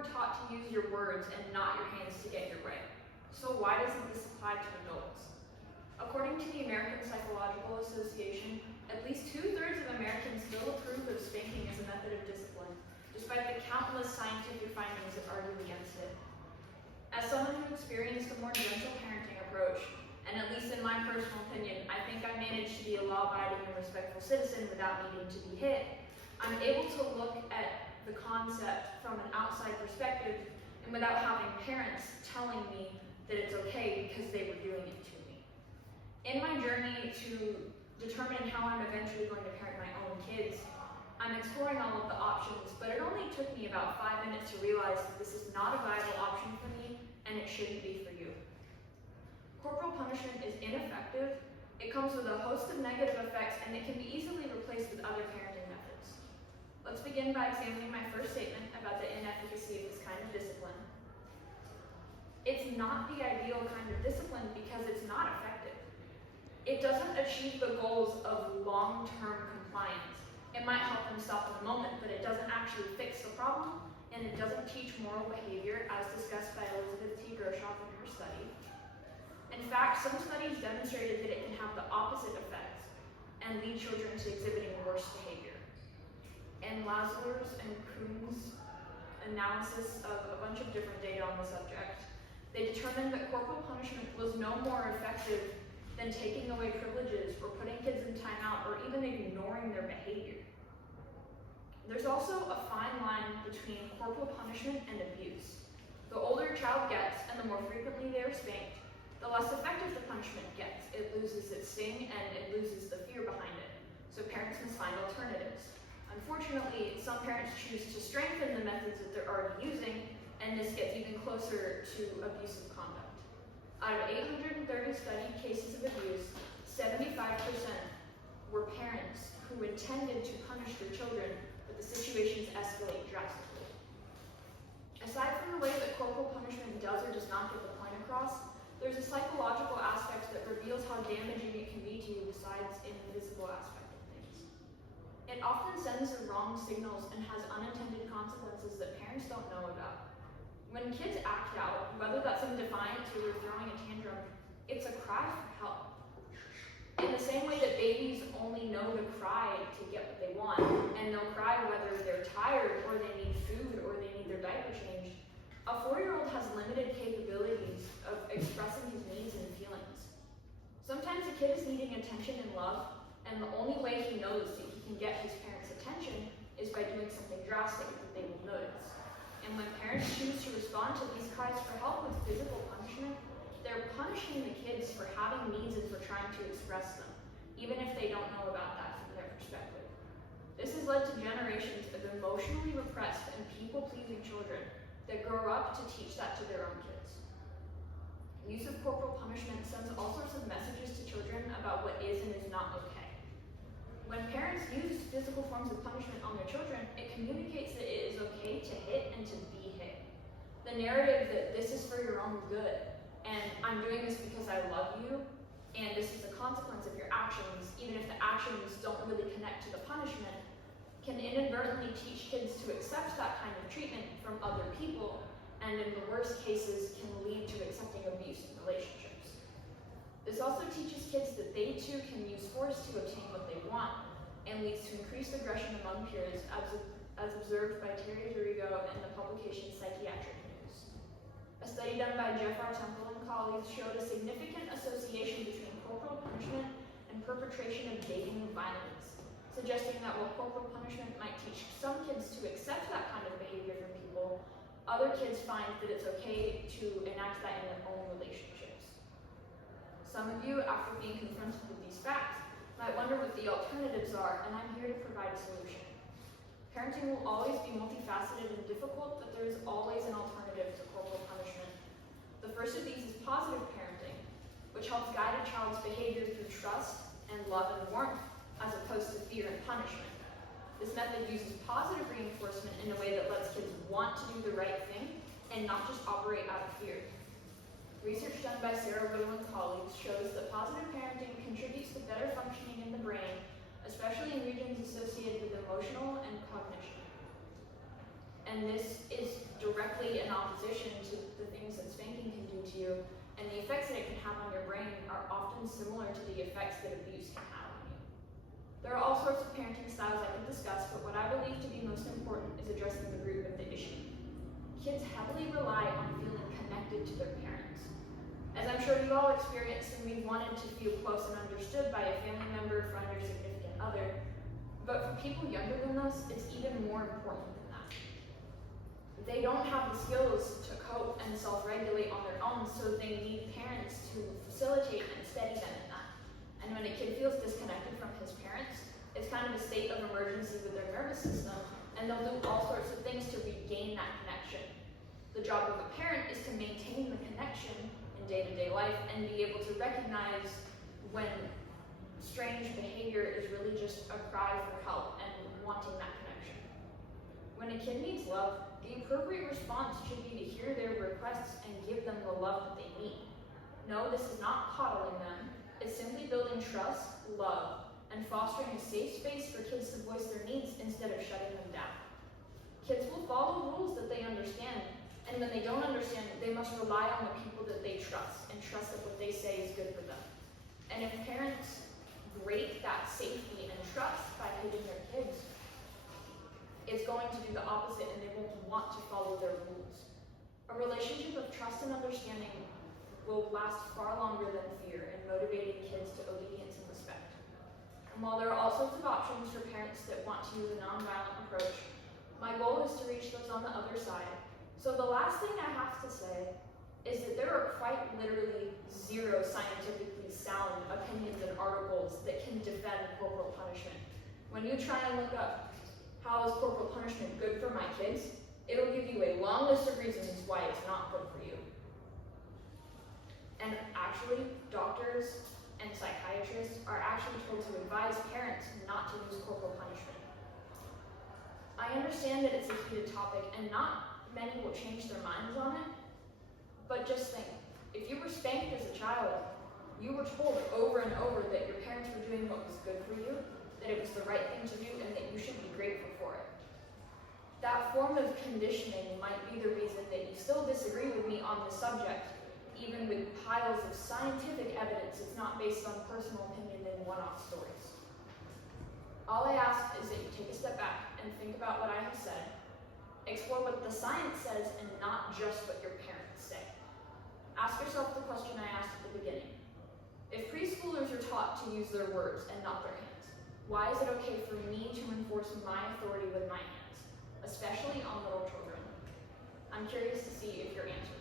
were taught to use your words and not your hands to get your way. So why doesn't this apply to adults? According to the American Psychological Association, at least 2/3 of Americans still approve of spanking as a method of discipline, despite the countless scientific findings that argue against it. As someone who experienced a more gentle parenting approach, and at least in my personal opinion, I think I managed to be a law-abiding and respectful citizen without needing to be hit, I'm able to look at the concept from an outside perspective and without having parents telling me that it's okay because they were doing it to me. In my journey to determining how I'm eventually going to parent my own kids, I'm exploring all of the options, but it only took me about 5 minutes to realize that this is not a viable option for me, and it shouldn't be for you. Corporal punishment is ineffective, it comes with a host of negative effects, and it can be easily replaced with other parenting methods. Let's begin by examining my first statement about the inefficacy of this kind of discipline. It's not the ideal kind of discipline because it's not effective. It doesn't achieve the goals of long-term compliance. It might help them stop in the moment, but it doesn't actually fix the problem, and it doesn't teach moral behavior, as discussed by Elizabeth T. Gershoff in her study. In fact, some studies demonstrated that it can have the opposite effects and lead children to exhibiting worse behavior. In Lazarus and Kuhn's analysis of a bunch of different data on the subject, they determined that corporal punishment was no more effective than taking away privileges or putting kids in timeout or even ignoring their behavior. There's also a fine line between corporal punishment and abuse. The older a child gets and the more frequently they are spanked, the less effective the punishment gets. It loses its sting and it loses the fear behind it. So parents must find alternatives. Unfortunately, some parents choose to strengthen the methods that they're already using, and this gets even closer to abusive conduct. Out of 830 studied cases of abuse, 75% were parents who intended to punish their children, but the situations escalate drastically. Aside from the way that corporal punishment does or does not get the point across, there's a psychological aspect that reveals how damaging it can be to you besides in the physical aspect of things. It often sends the wrong signals and has unintended consequences that parents don't know about. When kids act out, whether that's in defiance or they're throwing a tantrum, it's a cry for help. In the same way that babies only know to cry to get what they want, and they'll cry whether they're tired or they need food or they need their diaper changed, a 4-year-old has limited capabilities of expressing his needs and feelings. Sometimes a kid is needing attention and love, and the only way he knows that he can get his parents' attention is by doing something drastic that they will notice. And when parents choose to respond to these cries for help with physical punishment, they're punishing the kids for having needs and for trying to express them, even if they don't know about that from their perspective. This has led to generations of emotionally repressed and people-pleasing children that grow up to teach that to their own kids. Use of corporal punishment sends all sorts of messages to children about what is and is not okay. When parents use physical forms of punishment on their children, it communicates that it is okay to hit and to be hit. The narrative that this is for your own good, and I'm doing this because I love you, and this is a consequence of your actions, even if the actions don't really connect to the punishment, can inadvertently teach kids to accept that kind of treatment from other people, and in the worst cases can lead to accepting abuse in relationships. This also teaches kids that they too can use force to obtain what they want, and leads to increased aggression among peers, as observed by Terry Dorigo in the publication Psychiatric News. A study done by Jeff R. Temple and colleagues showed a significant association between corporal punishment and perpetration of dating violence, suggesting that while corporal punishment might teach some kids to accept that kind of behavior from people, other kids find that it's okay to enact that in their own relationships. Some of you, after being confronted with these facts, might wonder what the alternatives are, and I'm here to provide a solution. Parenting will always be multifaceted and difficult, but there is always an alternative to corporal punishment. The first of these is positive parenting, which helps guide a child's behavior through trust and love and warmth, as opposed to fear and punishment. This method uses positive reinforcement in a way that lets kids want to do the right thing and not just operate out of fear. Research done by Sarah Riddle and colleagues shows that positive parenting contributes to better functioning in the brain, especially in regions associated with emotional and cognition. And this is directly in opposition to the things that spanking can do to you, and the effects that it can have on your brain are often similar to the effects that abuse can have on you. There are all sorts of parenting styles I could discuss, but what I believe to be most important is addressing the root of the issue. Kids heavily rely on feeling connected to their parents. As I'm sure you've all experienced, and we've wanted to feel close and understood by a family member, friend, or significant other, but for people younger than us, it's even more important than that. They don't have the skills to cope and self-regulate on their own, so they need parents to facilitate and steady them in that. And when a kid feels disconnected from his parents, it's kind of a state of emergency with their nervous system, and they'll do all sorts of things to regain that connection. The job of a parent is to maintain the connection in day-to-day life and be able to recognize when strange behavior is really just a cry for help and wanting that connection. When a kid needs love, the appropriate response should be to hear their requests and give them the love that they need. No, this is not coddling them. It's simply building trust, love, and fostering a safe space for kids to voice their needs instead of shutting them down. Kids will follow rules that they understand, and when they don't understand, they must rely on the people that they trust and trust that what they say is good for them. And if parents break that safety and trust by hitting their kids, it's going to do the opposite, and they won't want to follow their rules. A relationship of trust and understanding will last far longer than fear in motivating kids to obedience and respect. And while there are all sorts of options for parents that want to use a nonviolent approach, my goal is to reach those on the other side. So the last thing I have to say is that there are quite literally zero scientifically sound opinions and articles that can defend corporal punishment. When you try and look up, how is corporal punishment good for my kids? It'll give you a long list of reasons why it's not good for you. And actually, doctors and psychiatrists are actually told to advise parents not to use corporal punishment. I understand that it's a heated topic and not many will change their minds on it, but just think, if you were spanked as a child, you were told over and over that your parents were doing what was good for you, that it was the right thing to do, and that you should be grateful for it. That form of conditioning might be the reason that you still disagree with me on the subject, even with piles of scientific evidence. It's not based on personal opinion and one-off stories. All I ask is that you take a step back and think about what I have said, explore what the science says and not just what your parents say. Ask yourself the question I asked at the beginning. If preschoolers are taught to use their words and not their hands, why is it okay for me to enforce my authority with my hands, especially on little children? I'm curious to see if your answer